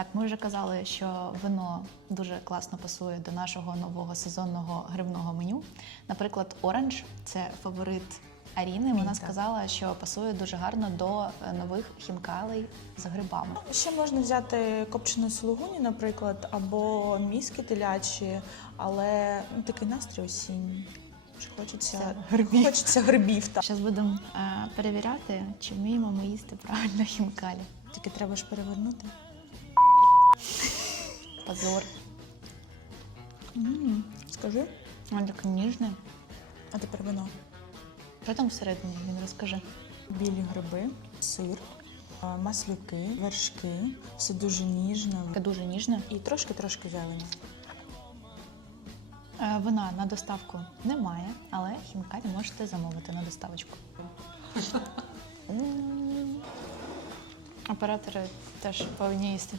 Так, ми вже казали, що вино дуже класно пасує до нашого нового сезонного грибного меню. Наприклад, оранж це фаворит Аріни. Вона сказала, що пасує дуже гарно до е, нових хінкалей з грибами. Ще можна взяти копчену сулугуні, наприклад, або мізки телячі, але ну, такий настрій осінній. Хочеться грибів. Хочеться грибів. Зараз будемо е, перевіряти, чи вміємо ми їсти правильно хінкалі. Тільки треба ж перевернути. Позор. м Скажи, Воно таке ніжне. а тепер вино. Що там всередині? Він розкаже. Білі гриби, сир, маслюки, вершки. Все дуже ніжно. Таке дуже ніжне. І трошки-трошки зелені. Е, Вина на доставку немає, але хінкалі можете замовити на доставочку. Оператори теж повинні їсти.